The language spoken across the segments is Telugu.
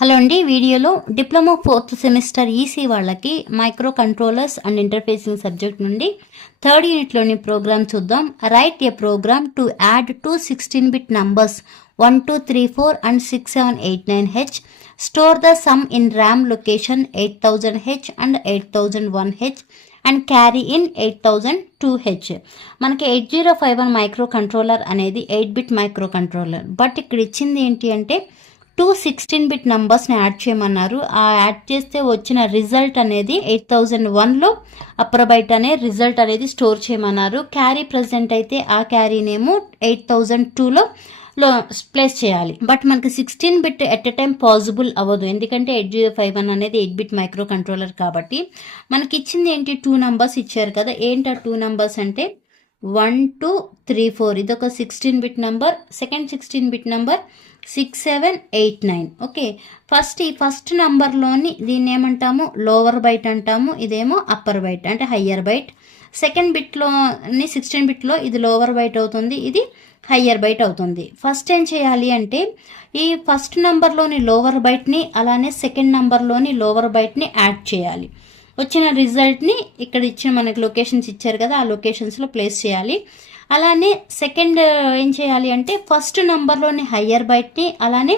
హలో అండి. వీడియోలో డిప్లొమా 4th సెమిస్టర్ ఈసీ వాళ్ళకి micro controllers and interfacing subject నుండి 3rd యూనిట్లోని ప్రోగ్రామ్ చూద్దాం. Write a program to add 2 16-bit numbers 1 2 3 4 and 6 7 8 9H. Store the sum in RAM location 8000H and 8001H and carry in 8002H. మనకి 8051 మైక్రో కంట్రోలర్ అనేది 8-bit మైక్రో కంట్రోలర్. బట్ ఇక్కడ ఇచ్చింది ఏంటి అంటే 2 16-bit నంబర్స్ని యాడ్ చేయమన్నారు. ఆ యాడ్ చేస్తే వచ్చిన రిజల్ట్ అనేది 8001లో అప్పర్ బైట్ అనే రిజల్ట్ అనేది స్టోర్ చేయమన్నారు. క్యారీ ప్రజెంట్ అయితే ఆ క్యారీనేమో 8002లో ప్లేస్ చేయాలి. బట్ మనకి 16-bit at a time possible అవ్వదు, ఎందుకంటే 8051 అనేది 8-bit మైక్రో కంట్రోలర్ కాబట్టి. మనకి ఇచ్చింది ఏంటి, 2 నంబర్స్ ఇచ్చారు కదా. ఏంటి ఆ 2 నంబర్స్ అంటే 1 2 3 4 ఇది ఒక 16-bit number, second 16-bit number 6 7 8 9. Okay, ఈ ఫస్ట్ నంబర్లోని దీన్ని ఏమంటాము, లోవర్ బైట్ అంటాము, ఇదేమో అప్పర్ బైట్ అంటే హయ్యర్ బైట్. సెకండ్ బిట్లోని 16-bitలో ఇది లోవర్ బైట్ అవుతుంది, ఇది హయ్యర్ బైట్ అవుతుంది. ఫస్ట్ ఏం చేయాలి అంటే ఈ ఫస్ట్ నంబర్లోని లోవర్ బైట్ని అలానే సెకండ్ నంబర్లోని లోవర్ బైట్ని యాడ్ చేయాలి. వచ్చిన రిజల్ట్ని ఇక్కడ ఇచ్చిన మనకి లొకేషన్స్ ఇచ్చారు కదా, ఆ లొకేషన్స్లో ప్లేస్ చేయాలి. అలానే సెకండ్ ఏం చేయాలి అంటే ఫస్ట్ నంబర్లోని హయ్యర్ బైట్ని అలానే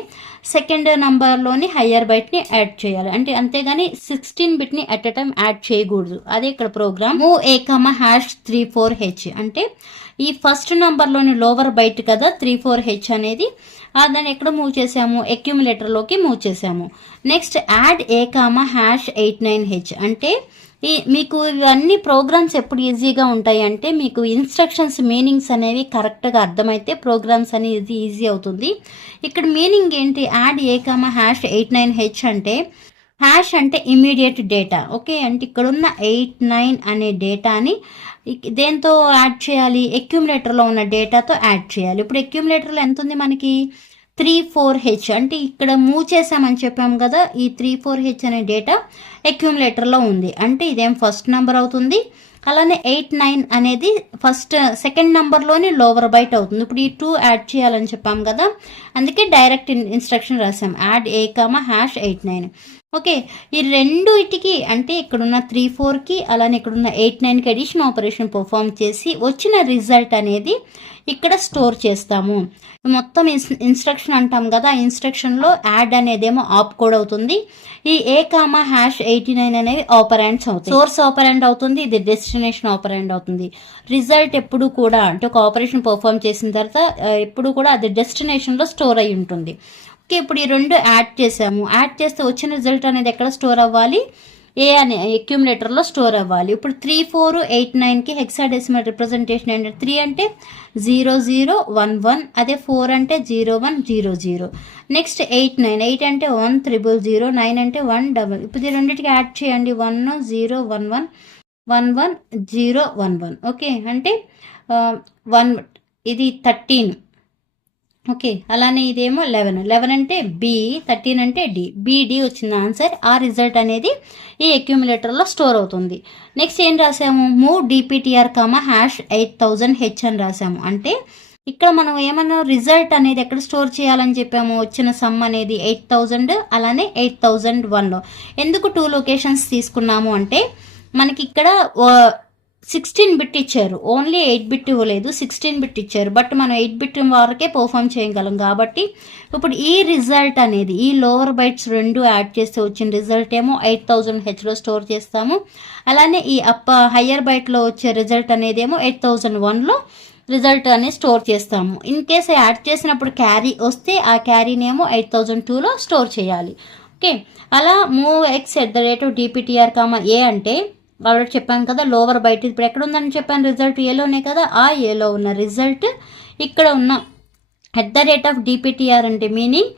సెకండ్ నంబర్లోని హయ్యర్ బైట్ని యాడ్ చేయాలి. అంటే అంతేగాని 16-bitని అట్ ఎ టైం యాడ్ చేయకూడదు. అదే ఇక్కడ ప్రోగ్రామ్ MOV A#34H అంటే ఈ ఫస్ట్ నంబర్లోని లోవర్ బైట్ కదా 34H అనేది, దాన్ని ఎక్కడ మూవ్ చేసాము, అక్యుములేటర్లోకి మూవ్ చేసాము. నెక్స్ట్ యాడ్ A#89H అంటే మీకు ఇవన్నీ ప్రోగ్రామ్స్ ఎప్పుడు ఈజీగా ఉంటాయి అంటే మీకు ఇన్స్ట్రక్షన్స్ మీనింగ్స్ అనేవి కరెక్ట్గా అర్థమైతే ప్రోగ్రామ్స్ అనేది ఈజీ అవుతుంది. ఇక్కడ మీనింగ్ ఏంటి, యాడ్ A#89H అంటే హ్యాష్ అంటే ఇమీడియట్ డేటా. ఓకే, అంటే ఇక్కడున్న 89 అనే డేటాని దేంతో యాడ్ చేయాలి, అక్యుములేటర్లో ఉన్న డేటాతో యాడ్ చేయాలి. ఇప్పుడు అక్యుములేటర్లో ఎంత ఉంది మనకి 34H అంటే ఇక్కడ మూవ్ చేసామని చెప్పాము కదా, ఈ 34H అనే డేటా అక్యుములేటర్లో ఉంది. అంటే ఇదేం ఫస్ట్ నెంబర్ అవుతుంది. అలానే 89 అనేది సెకండ్ నెంబర్లోని లోవర్ బైట్ అవుతుంది. ఇప్పుడు ఈ 2 యాడ్ చేయాలని చెప్పాము కదా, అందుకే డైరెక్ట్ ఇన్స్ట్రక్షన్ రాసాం, యాడ్ A#89. ఓకే, ఈ రెండుటికి అంటే ఇక్కడున్న 34కి అలానే ఇక్కడున్న 89కి అడిషన్ ఆపరేషన్ పర్ఫామ్ చేసి వచ్చిన రిజల్ట్ అనేది ఇక్కడ స్టోర్ చేస్తాము. మొత్తం ఇన్స్ట్రక్షన్ అంటాం కదా, ఇన్స్ట్రక్షన్లో యాడ్ అనేదేమో ఆప్ కోడ్ అవుతుంది. ఈ A#89 అనేవి ఆపరెంట్స్ అవుతాయి. సోర్స్ ఆపరెంట్ అవుతుంది, ఇది డెస్టినేషన్ ఆపరెంట్ అవుతుంది. రిజల్ట్ ఎప్పుడు కూడా అంటే ఒక ఆపరేషన్ పర్ఫామ్ చేసిన తర్వాత ఎప్పుడు కూడా అది డెస్టినేషన్లో స్టోర్ అయి ఉంటుంది. ఓకే, ఇప్పుడు ఈ రెండు యాడ్ చేసాము. యాడ్ చేస్తే వచ్చిన రిజల్ట్ అనేది ఎక్కడ స్టోర్ అవ్వాలి, ఏ అనే అక్యుములేటర్లో స్టోర్ అవ్వాలి. ఇప్పుడు 3489కి హెక్సాడెసిమల్ రిప్రజెంటేషన్ ఏంటంటే 3 అంటే 0011, అదే 4 అంటే 0100. నెక్స్ట్ 8 అంటే 1000, 9 అంటే 100. ఇప్పుడు ఈ రెండింటికి యాడ్ చేయండి, 1011 11011. ఓకే, అంటే 1 ఇది 13. ఓకే, అలానే ఇదేమో 11 అంటే B, 13 అంటే D. BD వచ్చింది ఆన్సర్. ఆ రిజల్ట్ అనేది ఈ అక్యుములేటర్లో స్టోర్ అవుతుంది. నెక్స్ట్ ఏం రాసాము, మూవ్ DPTR, #8000H అని రాసాము. అంటే ఇక్కడ మనం ఏమన్నా రిజల్ట్ అనేది ఎక్కడ స్టోర్ చేయాలని చెప్పాము, వచ్చిన సమ్ అనేది 8000 అలానే 8001లో. ఎందుకు 2 లొకేషన్స్ తీసుకున్నాము అంటే మనకి ఇక్కడ 16-bit ఇచ్చారు, ఓన్లీ 8-bit ఇవ్వలేదు, 16-bit ఇచ్చారు. బట్ మనం 8-bit వరకే పర్ఫామ్ చేయగలం కాబట్టి ఇప్పుడు ఈ రిజల్ట్ అనేది ఈ లోవర్ బైట్స్ రెండు యాడ్ చేస్తే వచ్చిన రిజల్ట్ ఏమో 8000Hలో స్టోర్ చేస్తాము. అలానే ఈ హయ్యర్ బైట్లో వచ్చే రిజల్ట్ అనేది ఏమో 8001లో రిజల్ట్ అనేది స్టోర్ చేస్తాము. ఇన్ కేస్ యాడ్ చేసినప్పుడు క్యారీ వస్తే ఆ క్యారీనేమో 8002లో స్టోర్ చేయాలి. ఓకే, అలా MOVX@DPTR, A అంటే ఆల్రెడీ చెప్పాను కదా లోవర్ బైట్. ఇప్పుడు ఎక్కడ ఉందని చెప్పాను, రిజల్ట్ ఏలోనే కదా, ఆ ఏలో ఉన్న రిజల్ట్ ఇక్కడ ఉన్న @DPTR అంటే మీనింగ్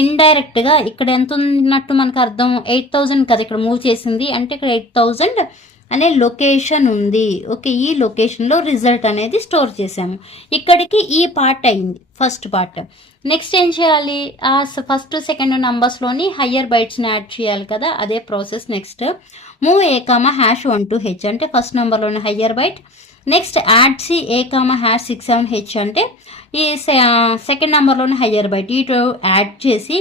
ఇండైరెక్ట్గా ఇక్కడ ఎంత ఉన్నట్టు మనకు అర్థం, 8000 కదా ఇక్కడ మూవ్ చేసింది అంటే ఇక్కడ 8000 అనే లొకేషన్ ఉంది. ఓకే, ఈ లొకేషన్లో రిజల్ట్ అనేది స్టోర్ చేసాము. ఇక్కడికి ఈ పార్ట్ అయింది, ఫస్ట్ పార్ట్. నెక్స్ట్ ఏం చేయాలి, ఆ ఫస్ట్ సెకండ్ నంబర్స్లోని హయ్యర్ బైట్స్ని యాడ్ చేయాలి కదా, అదే ప్రాసెస్. నెక్స్ట్ మూవ్ A#12H అంటే ఫస్ట్ నెంబర్లోని higher byte. Next add C A#67H అంటే ఈ సెకండ్ నెంబర్లోని హయ్యర్ బైట్. ఈ 2 యాడ్ చేసి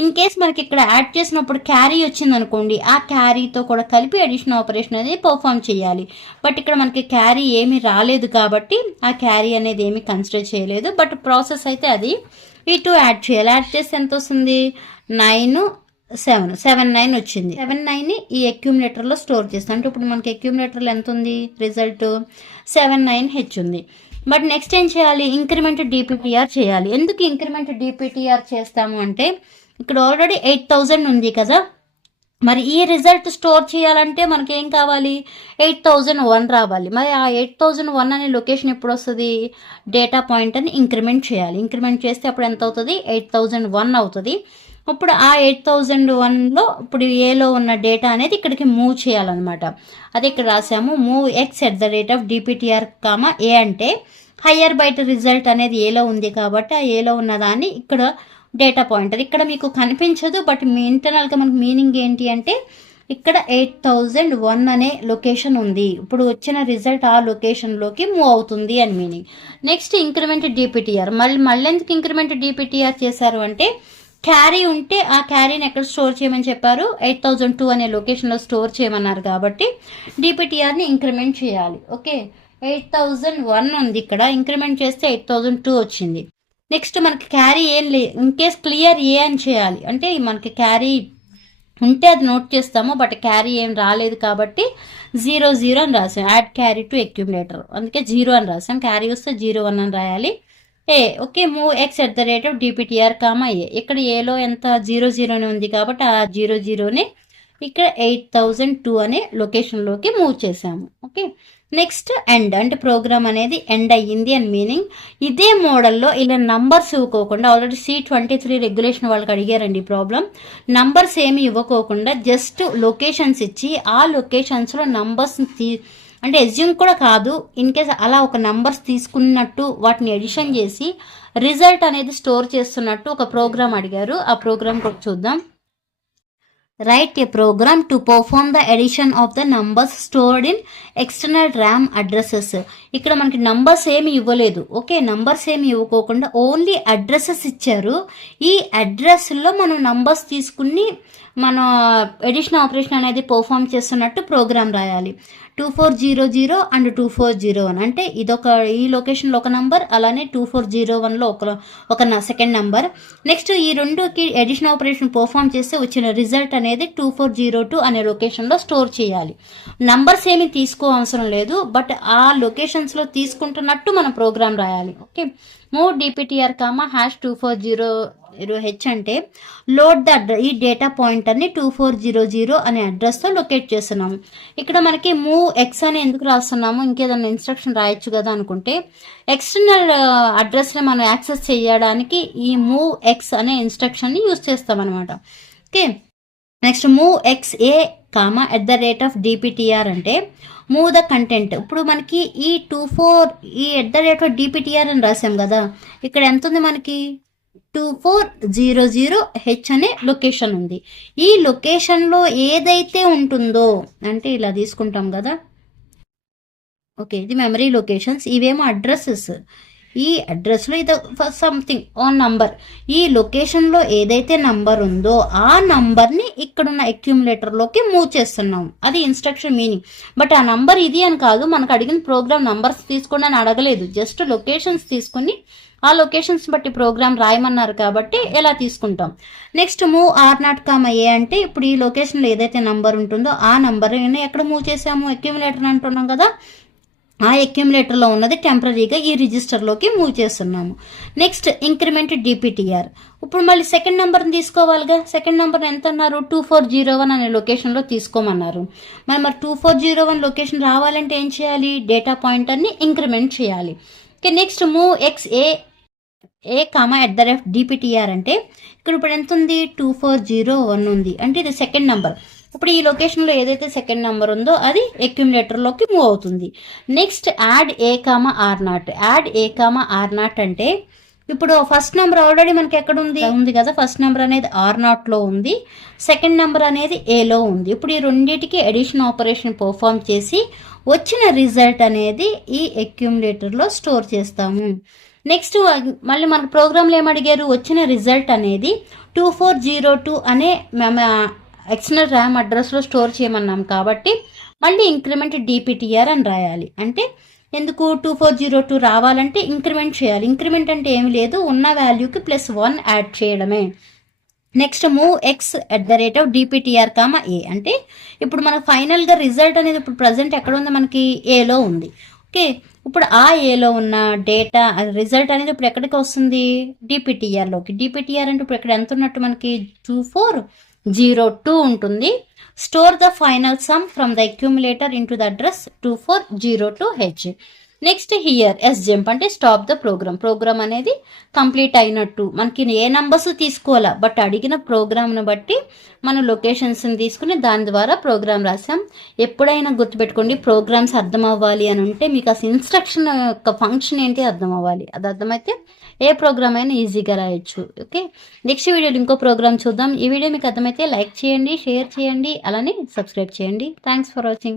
ఇన్ కేస్ మనకి ఇక్కడ యాడ్ చేసినప్పుడు క్యారీ వచ్చింది అనుకోండి, ఆ క్యారీతో కూడా కలిపి అడిషన్ ఆపరేషన్ అనేది పర్ఫామ్ చేయాలి. బట్ ఇక్కడ మనకి క్యారీ ఏమీ రాలేదు కాబట్టి ఆ క్యారీ అనేది ఏమీ కన్సిడర్ చేయలేదు. బట్ ప్రాసెస్ అయితే అది ఈ 2 యాడ్ చేయాలి. యాడ్ చేస్తే ఎంత వస్తుంది, 9 7 వచ్చింది. 7 ఈ అక్యూములేటర్లో స్టోర్ చేస్తాం. అంటే ఇప్పుడు మనకి అక్యూములేటర్లో ఎంత ఉంది రిజల్ట్, 79H ఉంది. బట్ నెక్స్ట్ ఏం చేయాలి, ఇంక్రిమెంట్ డిపిటిఆర్ చేయాలి. ఎందుకు ఇంక్రిమెంట్ డిపిటిఆర్ చేస్తాము అంటే ఇక్కడ ఆల్రెడీ 8000 ఉంది కదా, మరి ఈ రిజల్ట్ స్టోర్ చేయాలంటే మనకి ఏం కావాలి, 8001 రావాలి. మరి ఆ 8001 అనే లొకేషన్ ఎప్పుడు వస్తుంది, డేటా పాయింట్ అని ఇంక్రిమెంట్ చేయాలి. ఇంక్రిమెంట్ చేస్తే అప్పుడు ఎంత అవుతుంది, 8001 అవుతుంది. ఇప్పుడు ఆ 8001లో ఇప్పుడు ఏలో ఉన్న డేటా అనేది ఇక్కడికి మూవ్ చేయాలన్నమాట. అది ఇక్కడ రాసాము, మూవ్ ఎక్స్ @DPTR, ఏ అంటే హయ్యర్ బైట్ రిజల్ట్ అనేది ఏలో ఉంది కాబట్టి ఆ ఏలో ఉన్నదాన్ని ఇక్కడ డేటా పాయింటర్ ఇక్కడ మీకు కనిపించదు. బట్ మీ ఇంటర్నల్గా మనకు మీనింగ్ ఏంటి అంటే ఇక్కడ 8001 అనే లొకేషన్ ఉంది, ఇప్పుడు వచ్చిన రిజల్ట్ ఆ లొకేషన్లోకి మూవ్ అవుతుంది అని మీనింగ్. Next increment DPTR. మళ్ళీ ఎందుకు ఇంక్రిమెంట్ డిపిటిఆర్ చేశారు అంటే క్యారీ ఉంటే ఆ క్యారీని ఎక్కడ స్టోర్ చేయమని చెప్పారు, 8002 అనే లొకేషన్లో స్టోర్ చేయమన్నారు కాబట్టి డిపిటిఆర్ని ఇంక్రిమెంట్ చేయాలి. ఓకే, 8001 ఉంది ఇక్కడ, ఇంక్రిమెంట్ చేస్తే 8002 వచ్చింది. నెక్స్ట్ మనకి క్యారీ ఏం ఇన్ కేస్ క్లియర్ ఏ అని చేయాలి. అంటే మనకి క్యారీ ఉంటే అది నోట్ చేస్తాము, బట్ క్యారీ ఏం రాలేదు కాబట్టి 00 అని రాసాం. యాడ్ క్యారీ టు అక్యూములేటర్, అందుకే 0 అని రాసాం. క్యారీ వస్తే 01 అని రాయాలి. ఓకే, మూవ్ ఎక్స్ @DPTR, ఇక్కడ ఏలో ఎంత 00 ఉంది కాబట్టి ఆ 00ని ఇక్కడ 8002 అనే లొకేషన్లోకి మూవ్ చేసాము. ఓకే, నెక్స్ట్ ఎండ్ అంటే ప్రోగ్రామ్ అనేది ఎండ్ అయ్యింది అని మీనింగ్. ఇదే మోడల్లో ఇలా నంబర్స్ ఇవ్వకోకుండా, ఆల్రెడీ C23 రెగ్యులేషన్ వాళ్ళకి అడిగారండి ఈ ప్రాబ్లం. నంబర్స్ ఏమి ఇవ్వకోకుండా జస్ట్ లొకేషన్స్ ఇచ్చి ఆ లొకేషన్స్లో నంబర్స్ అంటే ఎస్యూమ్ కూడా కాదు, ఇన్ కేస్ అలా ఒక నంబర్స్ తీసుకున్నట్టు వాటిని ఎడిషన్ చేసి రిజల్ట్ అనేది స్టోర్ చేస్తున్నట్టు ఒక ప్రోగ్రామ్ అడిగారు. ఆ ప్రోగ్రామ్ కూడా చూద్దాం. Write a program to perform the addition of the numbers stored in external RAM addresses. ఇక్కడ మనకి నంబర్స్ ఏమి ఇవ్వలేదు. ఓకే, నంబర్స్ ఏమి ఇవ్వకోకుండా ఓన్లీ అడ్రసెస్ ఇచ్చారు. ఈ అడ్రస్లో మనం నంబర్స్ తీసుకుని మన ఎడిషన్ ఆపరేషన్ అనేది పర్ఫామ్ చేస్తున్నట్టు ప్రోగ్రామ్ రాయాలి. 2400 అండ్ 2401 అంటే ఇదొక ఈ లొకేషన్లో ఒక నంబర్, అలానే 2401లో ఒక సెకండ్ నంబర్. నెక్స్ట్ ఈ రెండుకి ఎడిషన్ ఆపరేషన్ పర్ఫామ్ చేస్తే వచ్చిన రిజల్ట్ అనేది 2402 అనే లొకేషన్లో స్టోర్ చేయాలి. నంబర్స్ ఏమి తీసుకో అవసరం లేదు, బట్ ఆ లొకేషన్స్లో తీసుకుంటున్నట్టు మనం ప్రోగ్రామ్ రాయాలి. ఓకే, మూవ్ DPTR, #2400H అంటే లోడ్ ద ఈ డేటా పాయింటర్ని 2400 అనే అడ్రస్తో లొకేట్ చేస్తున్నాము. ఇక్కడ మనకి మూవ్ ఎక్స్ అని ఎందుకు రాస్తున్నాము, ఇంకేదైనా ఇన్స్ట్రక్షన్ రాయొచ్చు కదా అనుకుంటే ఎక్స్టర్నల్ అడ్రస్ని మనం యాక్సెస్ చేయడానికి ఈ మూవ్ ఎక్స్ అనే ఇన్స్ట్రక్షన్ని యూజ్ చేస్తాం అనమాట. Okay, next move XA, @DPTR అంటే మూవ్ ద కంటెంట్. ఇప్పుడు మనకి ఈ 24 ఈ @DPTR అని రాసాం కదా, ఇక్కడ ఎంత ఉంది మనకి 2400H అనే లొకేషన్ ఉంది. ఈ లొకేషన్లో ఏదైతే ఉంటుందో అంటే ఇలా తీసుకుంటాం కదా. ఓకే, ఇది మెమరీ లొకేషన్స్, ఇవేమో అడ్రస్సెస్. ఈ అడ్రస్లో ఇది సంథింగ్ ఆన్ నంబర్, ఈ లొకేషన్లో ఏదైతే నంబర్ ఉందో ఆ నంబర్ని ఇక్కడున్న అక్యూములేటర్లోకి మూవ్ చేస్తున్నాం. అది ఇన్స్ట్రక్షన్ మీనింగ్. బట్ ఆ నంబర్ ఇది అని కాదు, మనకు అడిగిన ప్రోగ్రామ్ నంబర్స్ తీసుకోండి అని అడగలేదు, జస్ట్ లొకేషన్స్ తీసుకుని ఆ లొకేషన్స్ బట్టి ప్రోగ్రామ్ రాయమన్నారు కాబట్టి ఎలా తీసుకుంటాం. నెక్స్ట్ మూవ్ R0, A అంటే ఇప్పుడు ఈ లొకేషన్లో ఏదైతే నంబర్ ఉంటుందో ఆ నంబర్ని ఎక్కడ మూవ్ చేసాము, అక్యూములేటర్ అంటున్నాం కదా, ఆ అక్యూములేటర్లో ఉన్నది టెంపరీగా ఈ రిజిస్టర్లోకి మూవ్ చేస్తున్నాము. Next increment DPTR. ఇప్పుడు మళ్ళీ సెకండ్ నెంబర్ని తీసుకోవాలిగా. సెకండ్ నెంబర్ ఎంత అన్నారు, 2401 అనే లొకేషన్లో తీసుకోమన్నారు. మరి 2401 లొకేషన్ రావాలంటే ఏం చేయాలి, డేటా పాయింటర్ని ఇంక్రిమెంట్ చేయాలి. Okay, next move XA, @DPTR అంటే ఇక్కడ ఇప్పుడు ఎంత ఉంది, 2401 ఉంది, అంటే ఇది సెకండ్ నెంబర్. ఇప్పుడు ఈ లొకేషన్లో ఏదైతే సెకండ్ నెంబర్ ఉందో అది అక్యూములేటర్లోకి మూవ్ అవుతుంది. Next add A, R0. Add A, R0 అంటే ఇప్పుడు ఫస్ట్ నెంబర్ ఆల్రెడీ మనకి ఎక్కడ ఉంది కదా, ఫస్ట్ నెంబర్ అనేది R0లో ఉంది, సెకండ్ నెంబర్ అనేది Aలో ఉంది. ఇప్పుడు ఈ రెండింటికి ఎడిషన్ ఆపరేషన్ పర్ఫామ్ చేసి వచ్చిన రిజల్ట్ అనేది ఈ అక్యూములేటర్లో స్టోర్ చేస్తాము. నెక్స్ట్ మళ్ళీ మనకు ప్రోగ్రాంలో ఏమడిగారు, వచ్చిన రిజల్ట్ అనేది 2402 అనే ఎక్స్టర్నల్ ర్యామ్ అడ్రస్లో స్టోర్ చేయమన్నాం కాబట్టి మళ్ళీ ఇంక్రిమెంట్ డిపిటిఆర్ అని రాయాలి. అంటే ఎందుకు 2402 రావాలంటే ఇంక్రిమెంట్ చేయాలి. ఇంక్రిమెంట్ అంటే ఏమి లేదు, ఉన్న వాల్యూకి +1 యాడ్ చేయడమే. నెక్స్ట్ మూవ్ ఎక్స్ @dptr, ఏ అంటే ఇప్పుడు మన ఫైనల్గా రిజల్ట్ అనేది ఇప్పుడు ప్రజెంట్ ఎక్కడ ఉంది, మనకి ఏలో ఉంది. ఓకే, ఇప్పుడు ఆ ఏలో ఉన్న డేటా రిజల్ట్ అనేది ఇప్పుడు ఎక్కడికి వస్తుంది, డిపిటిఆర్లోకి. డిపిటిఆర్ అంటే ఇప్పుడు ఇక్కడ ఎంత ఉన్నట్టు మనకి 2402 ఉంటుంది. Store the final sum from the accumulator in to the address 2402H. Next here jump అంటే స్టాప్ ద ప్రోగ్రామ్ అనేది కంప్లీట్ అయినట్టు. మనకి ఏ నంబర్స్ తీసుకోవాలా, బట్ అడిగిన ప్రోగ్రామ్ను బట్టి మన లొకేషన్స్ని తీసుకుని దాని ద్వారా ప్రోగ్రామ్ రాసాం. ఎప్పుడైనా గుర్తుపెట్టుకోండి, ప్రోగ్రామ్స్ అర్థం అవ్వాలి అని ఉంటే మీకు అసలు ఇన్స్ట్రక్షన్ యొక్క ఫంక్షన్ ఏంటి అర్థం అవ్వాలి. అది అర్థమైతే ఏ ప్రోగ్రామ్ అయినా ఈజీగా రాయొచ్చు. ఓకే, నెక్స్ట్ వీడియోలో ఇంకో ప్రోగ్రామ్ చూద్దాం. ఈ వీడియో మీకు అర్థమైతే లైక్ చేయండి, షేర్ చేయండి, అలానే సబ్స్క్రైబ్ చేయండి. Thanks for watching.